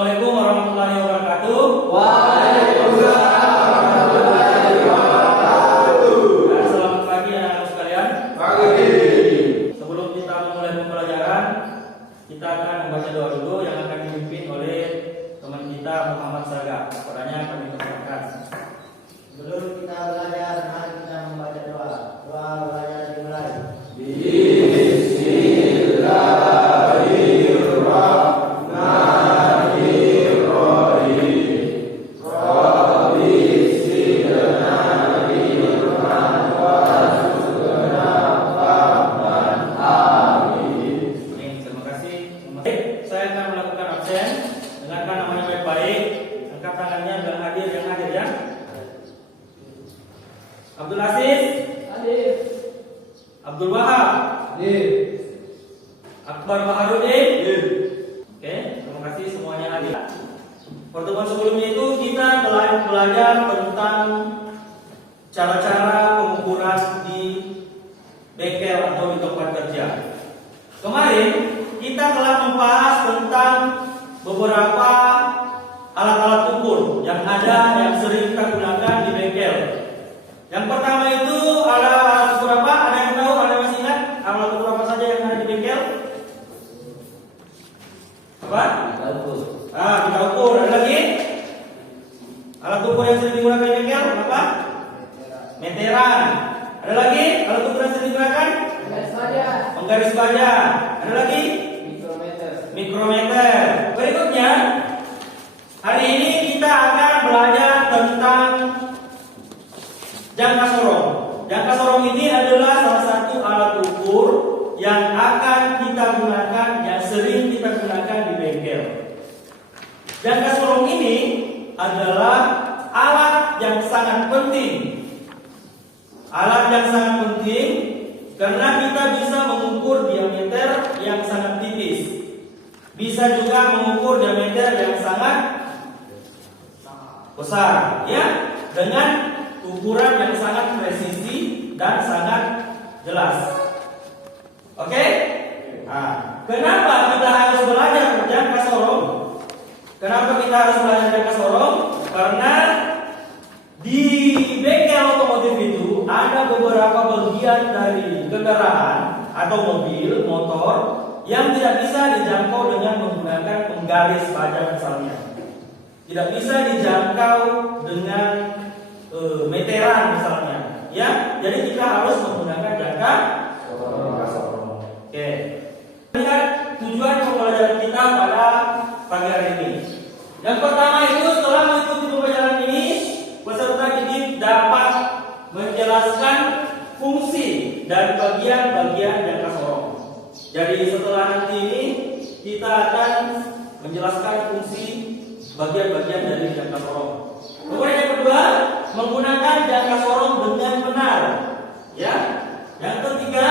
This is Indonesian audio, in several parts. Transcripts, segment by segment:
Assalamualaikum warahmatullahi wabarakatuh. Waalaikumsalam warahmatullahi wabarakatuh. Dan selamat pagi anak-anak sekalian. Pagi. Sebelum kita memulai pembelajaran, kita akan membaca doa dulu yang akan dipimpin oleh teman kita Muhammad Saga. Kepadanya kami persilakan. Sebelum kita belajar, mari kita membaca doa. Doa belajar dimulai. Terima kasih. Saya akan melakukan absen. Dengarkan namanya baik-baik. Angkat tangannya dan hadir yang hadir ya. Abdul Aziz, Hadir. Abdul Wahab, Hadir. Akbar Baharudin. Oke, terima kasih semuanya hadir. Pertemuan sebelumnya itu kita telah belajar tentang cara-cara pengukuran di bengkel atau di tempat kerja. Kemarin kita telah membahas tentang beberapa alat-alat ukur yang ada yang sering kita gunakan di bengkel. Yang pertama itu ada alat ukur apa? Ada yang tahu? Ada yang masih ingat? Alat ukur apa saja yang ada di bengkel? Apa? Kita ukur. Ada lagi? Alat ukur yang sering digunakan di bengkel apa? Meteran. Ada lagi? Alat ukur yang sering digunakan? Garis baja. Penggaris baja. Ada lagi? Mikrometer. Mikrometer. Berikutnya, hari ini kita akan belajar tentang jangka sorong. Jangka sorong ini adalah salah satu alat ukur yang akan kita gunakan, yang sering kita gunakan di bengkel. Jangka sorong ini adalah alat yang sangat penting. Alat yang sangat penting karena kita bisa mengukur diameter yang sangat tipis. Bisa juga mengukur diameter yang sangat besar, ya, dengan ukuran yang sangat presisi dan sangat jelas. Oke? Nah, kenapa kita harus belajar jangka sorong? Kenapa kita harus belajar jangka sorong? Karena di bengkel otomotif itu ada beberapa bagian dari kendaraan atau mobil, motor yang tidak bisa dijangkau dengan menggunakan penggaris baja misalnya. Tidak bisa dijangkau dengan meteran misalnya, ya. Jadi kita harus menggunakan jangka sorong. Oke. Lihat tujuan pembelajaran kita pada pagi hari ini. Yang pertama itu setelah mengikuti pembelajaran ini, peserta didik dapat menjelaskan fungsi dan bagian-bagian jangka sorong. Jadi setelah nanti ini kita akan menjelaskan fungsi bagian-bagian dari jangka sorong. Kemudian yang kedua, menggunakan jangka sorong dengan benar. Ya. Yang ketiga,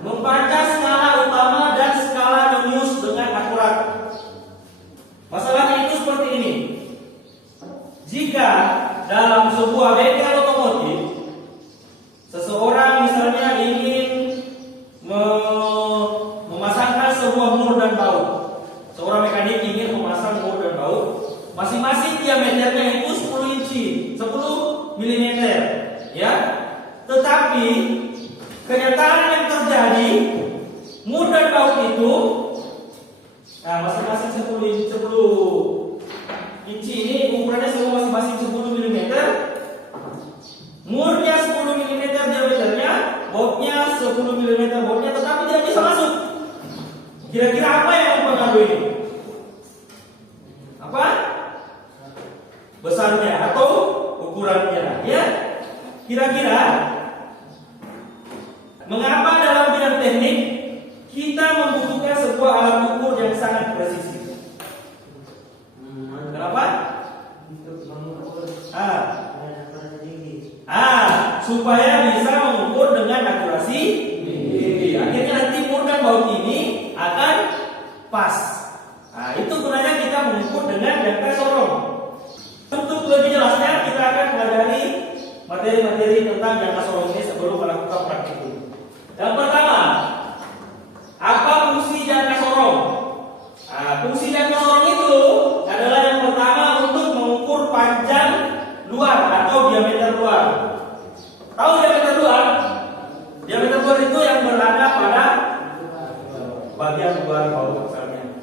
membaca skala utama dan skala rumus dengan akurat. Masalahnya itu seperti ini. Jika dalam sebuah bengkel otomotif seseorang misalnya ingin memasangkan sebuah mur dan baut. Seorang mekanik ingin memasang mur dan baut. Masing-masing diameternya itu 10 inci, 10 mm, ya. Tetapi kenyataan yang terjadi, mur dan baut itu masing-masing 10 inci ini ukurannya semua masing-masing 10 mm. Murnya 10 mm diameternya, bautnya 10 mm bautnya, tetapi tidak bisa masuk. Kira-kira apa yang mempengaruhi ini? Apa? Besarnya atau ukurannya, ya? Kira-kira mengapa dalam bidang teknik kita membutuhkan sebuah alat ukur yang sangat presisi? Kenapa? Untuk mengukur akurasi tinggi. Supaya bisa mengukur dengan akurasi tinggi. Akhirnya nanti mur dan baut ini akan pas. Itu gunanya kita mengukur dengan jangka sorong. Untuk lebih jelasnya kita akan pelajari materi-materi tentang jangka sorong ini sebelum melakukan praktikum. Yang pertama, apa fungsi jangka sorong? Fungsi jangka sorong itu luar atau diameter luar. Tahu diameter luar? Diameter luar itu yang berada pada bagian luar baut misalnya.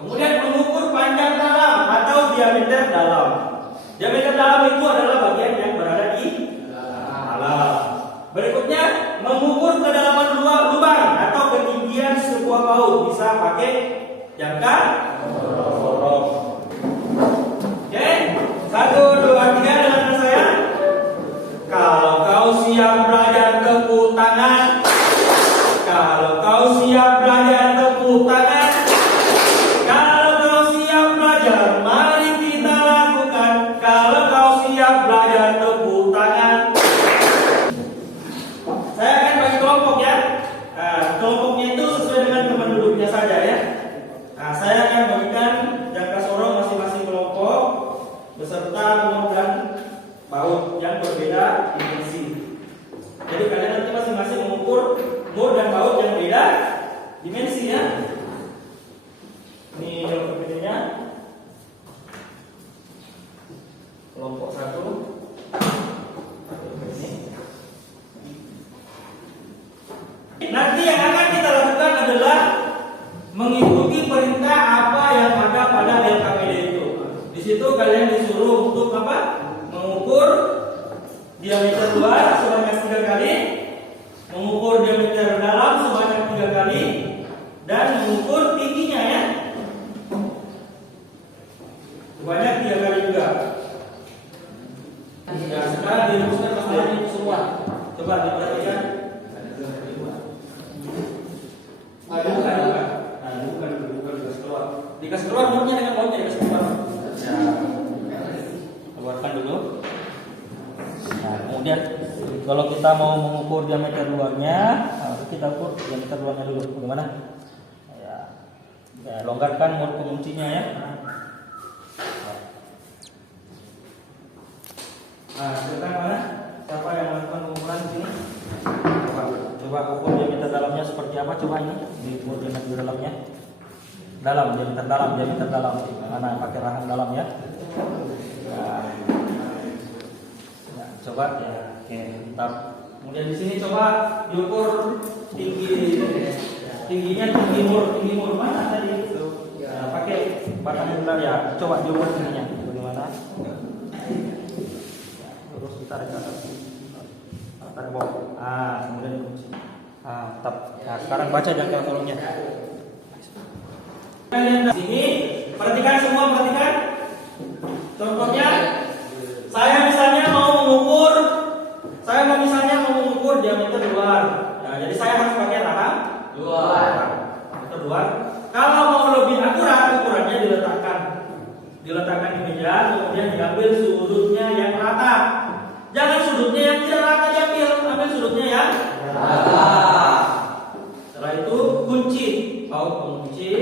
Kemudian mengukur panjang dalam atau diameter dalam. Diameter dalam itu adalah bagian yang berada di dalam. Berikutnya mengukur kedalaman lubang atau ketinggian sebuah baut, bisa pakai jangka sorong. Oke, 1, 2, 3 dengan saya. Kalau kau siap belajar tepuk tangan. Kalau kau siap belajar tepuk tangan. Kalau kau siap belajar, mari kita lakukan. Kalau kau siap belajar tepuk tangan. Saya akan bagi kelompok ya. Kelompoknya itu sesuai dengan teman duduknya saja ya. Saya akan bagikan jangka sorong masing-masing kelompok beserta mur dan baut yang berbeda dimensi. Jadi kalian nanti masing-masing mengukur mur dan baut yang beda dimensi ya. Ini yang berbedanya. Kelompok 1. Nanti yang akan kita lakukan adalah mengikuti perintah apa yang ada pada LKPD itu. Di situ kalian disuruh untuk apa? Mengukur diameter luar sebanyak 3 kali, mengukur diameter dalam sebanyak 3 kali, dan mengukur tingginya ya sebanyak 3 kali juga. Nah, sekarang dirumuskan masalahnya semua. Coba diperhatikan. Bukan dikasih keluar. Dikasih keluar murnya dengan bautnya dikasih keluar. Keluarkan dulu. Nah, kemudian kalau kita mau mengukur diameter luarnya, kita ukur diameter luarnya dulu. Bagaimana? Ya, longgarkan mur penguncinya ya. Nah, sekarang mana? Siapa yang melakukan pengukuran di sini? Coba ukur diameter dalamnya seperti apa? Coba ini diukur diameter dalamnya. Diameter dalam. Mana pakai rahang dalam ya? Nah, coba ya. Oke, mantap. Kemudian di sini coba diukur tingginya tinggi mur mana tadi? Ya, pakai batang bulan ya. Coba diukur tingginya. Bagaimana? Terus ditarik ke atas. Tarik bawah. Kemudian dikunci. Mantap. Nah, sekarang baca jangka sorongnya. Kalian di sini perhatikan semua, perhatikan. Contohnya, saya misalnya mau mengukur diameter luar. Nah, jadi saya harus pakai rahang luar. Diameter luar. Kalau mau lebih akurat, ukurannya diletakkan di meja, kemudian diambil sudutnya yang rata. Jangan sudutnya yang tidak rata diambil, ambil sudutnya yang rata. Setelah itu kunci, baut pengunci.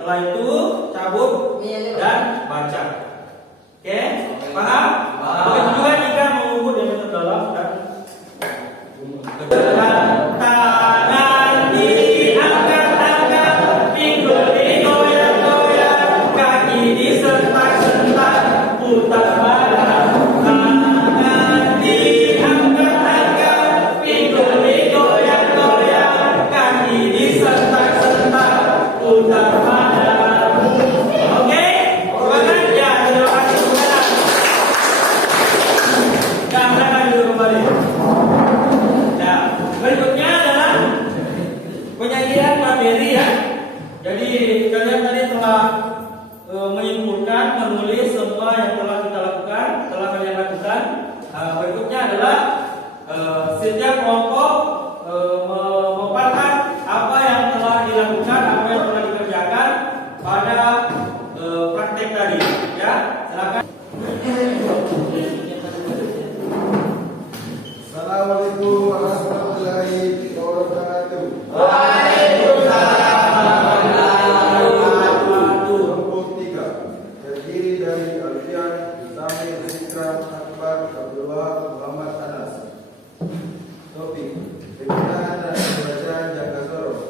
Setelah itu cabut dan baca. Oke, paham? Begitu juga jika mengukur diameter dalam dan tangan diangkat-angkat, pinggul digoyang-goyang, kaki disentak-sentak, putar badan. Tangan diangkat-angkat, pinggul digoyang-goyang, kaki disentak-sentak, putar badan. Oke? Semangat ya, terima kasih semangat. Jangan dulu kembali. Nah, berikutnya adalah penyajian materi ya. Jadi kalian tadi telah menyimpulkan, menulis semua yang telah kita lakukan, telah kalian lakukan. Berikutnya adalah setiap kelompok memaparkan apa yang telah dilakukan, apa yang telah dikerjakan pada praktek tadi. Ya, silakan. Assalamualaikum warahmatullahi wabarakatuh. Kelompok 3 terdiri dari Alfian, Zamir, Zikran, Akbar, Abdullah, Muhammad Anas. Topik: penggunaan dan pembacaan jangka sorong.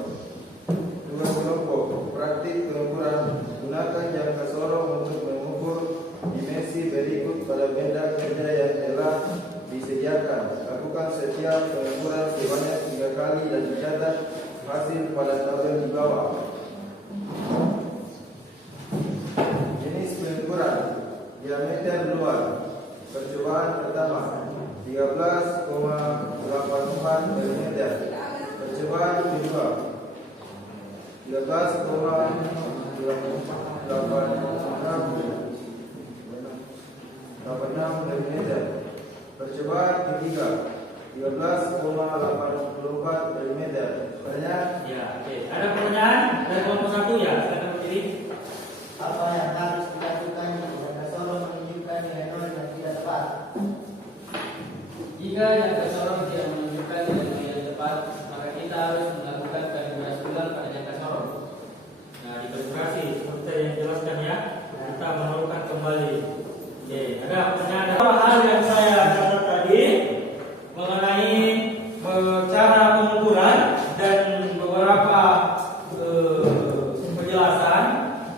Dua kelompok praktik pengukuran. Gunakan jangka sorong untuk mengukur dimensi berikut pada benda kerjakan. Lakukan setiap pengukuran sebanyak 3 kali dan dicatat hasil pada tabel di bawah. Jenis pengukuran: diameter luar. Percobaan pertama 13,84 mm. Percobaan kedua 13,86 mm. Percobaan ketiga 13,84 mm. Pertanyaan? Ya, oke. Ada pertanyaan dari kelompok 1 ya? Silakan berdiri. Apa yang harus dilakukan jika Sorong menunjukkan nilai nol yang tidak tepat? Jika yang tersorong tidak menunjukkan nilai yang tepat, maka kita harus melakukan kalibrasi ulang pada jangka sorong. Nah, dikalibrasi seperti yang dijelaskan ya. Kita menurunkan kembali. Oke, ada pertanyaan? Ada hal yang saya catat tadi mengenai cara pengukuran dan beberapa penjelasan.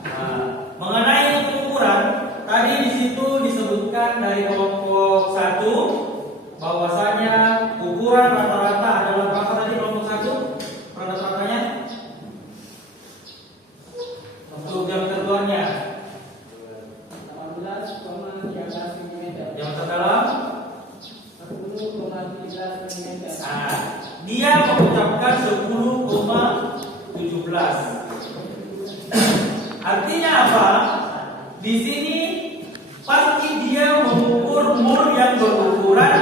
Nah, mengenai pengukuran tadi di situ disebutkan dari kelompok 1 bahwasanya ukuran rata-rata adalah berapa tadi kelompok 1? Rata-ratanya untuk diameter luarnya 18,13 mm. diameter dalam. 10,17 mm. Nah, dia mengucapkan 10,17. Artinya apa? Di sini pasti dia mengukur mur yang berukuran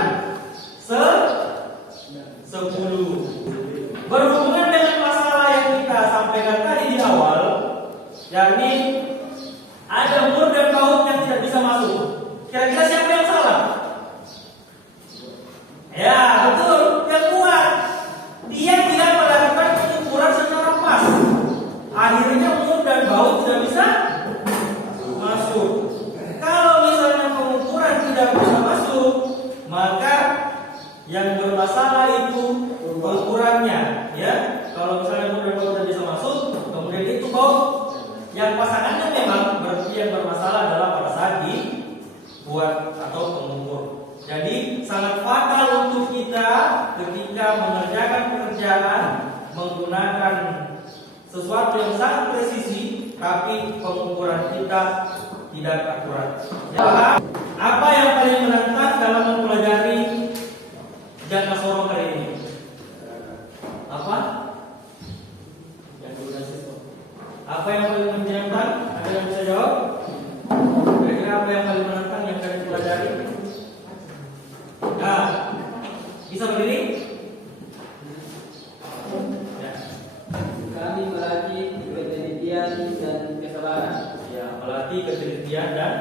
10. Berhubungan dengan masalah yang kita sampaikan tadi di awal, yakni ada mur dan baut yang tidak bisa masuk. Kira-kira siapa yang salah? Ya, betul, yang kuat. Dia tidak melakukan pengukuran secara pas. Akhirnya mur dan baut tidak bisa masuk. Kalau misalnya pengukuran tidak bisa masuk, maka yang bermasalah itu pengukurannya, ya. Kalau misalnya mur dan baut tidak bisa masuk, kemudian itu baut yang pasangannya memang berarti yang bermasalah adalah pada saat dibuat atau pengukur. Jadi sangat fatal untuk kita ketika mengerjakan pekerjaan menggunakan sesuatu yang sangat presisi, tapi pengukuran kita tidak akurat. Ya, apa yang paling menantang dalam mempelajari jangka sorong hari ini? Apa? Yang durasi. Apa yang paling menantang? Ada yang bisa jawab? Kira-kira apa yang paling menantang yang kalian pelajari? Nah, bisa berdiri? Ya. Kami melatih ketelitian dan kesabaran. Ya, melatih ketelitian dan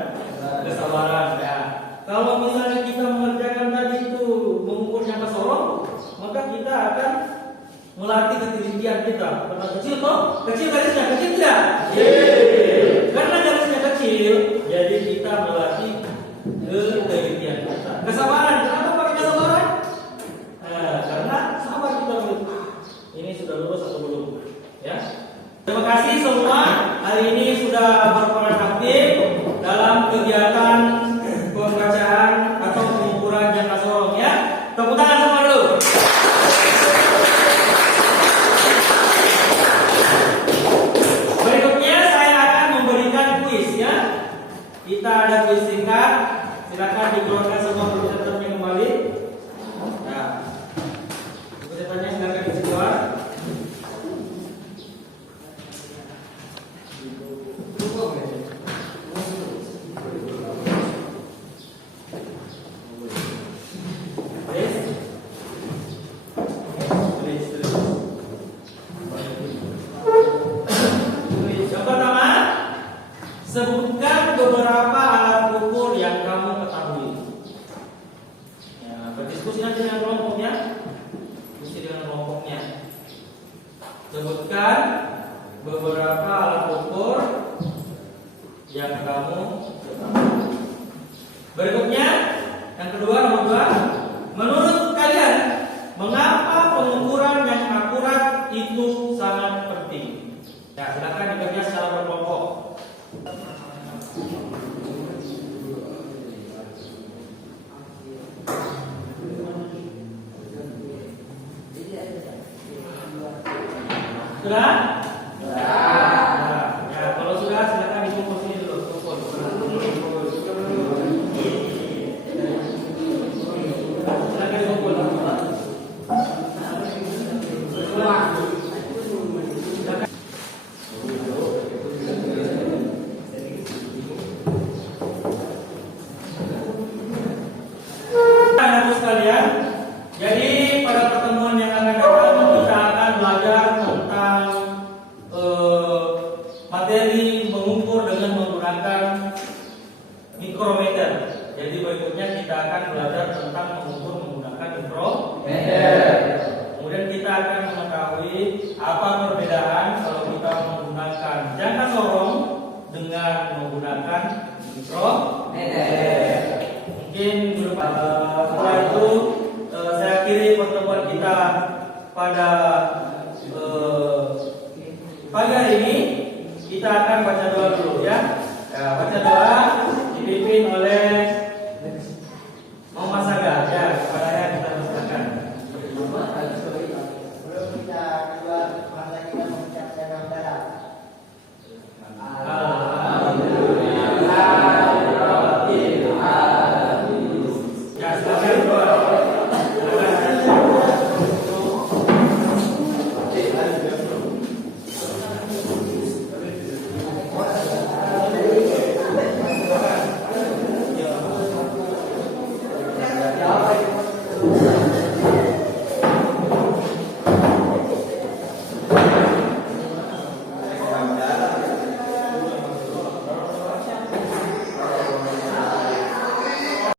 kesabaran. Ya. Kalau misalnya kita mengerjakan tadi itu mengukur jangka sorong, maka kita akan melatih ketelitian kita. Karena kecil toh, kecil garisnya kecil tidak? Karena garisnya kecil, jadi kita melatih ketelitian kita. Kesabaran, kenapa pakai kesabaran? Karena sabar kita dulu. Ini sudah lulus atau belum? Ya. Terima kasih semua hari ini sudah berperan aktif dalam kegiatan pembacaan atau pengukuran jangka sorong ya. Tepuk tangan semua dulu. Berikutnya saya akan memberikan kuis ya. Kita ada kuis singkat. Silakan dikeluarkan semua buku-bukunya kembali. Nah, buku-bukunya silakan dikeluar. Yang pertama, sebutkan beberapa alat ukur yang kamu ketahui. Ya, berdiskusi nanti dengan kelompoknya. Diskusi dengan kelompoknya. Sebutkan beberapa alat ukur yang kamu ketahui. Berikutnya, yang kedua, nomor 2. Menurut kalian, mengapa pengukuran yang akurat itu sangat penting? Ya, silakan dikerja secara berkelompok. Sudah? Sudah. Ya, kalau sudah silakan dikumpul sini dulu. Kumpul. Silakan dikumpul. Anak sekalian, jadi pada pertemuan yang akan datang kita akan belajar tentang materi mengukur dengan menggunakan mikrometer. Jadi berikutnya kita akan belajar tentang mengukur menggunakan mikrometer. Kemudian kita akan mengetahui apa perbedaan kalau kita menggunakan jangka sorong dengan menggunakan mikrometer. Mungkin setelah itu saya akhiri pertemuan kita pada pagi hari ini. Kita akan baca doa dulu ya. Baca doa.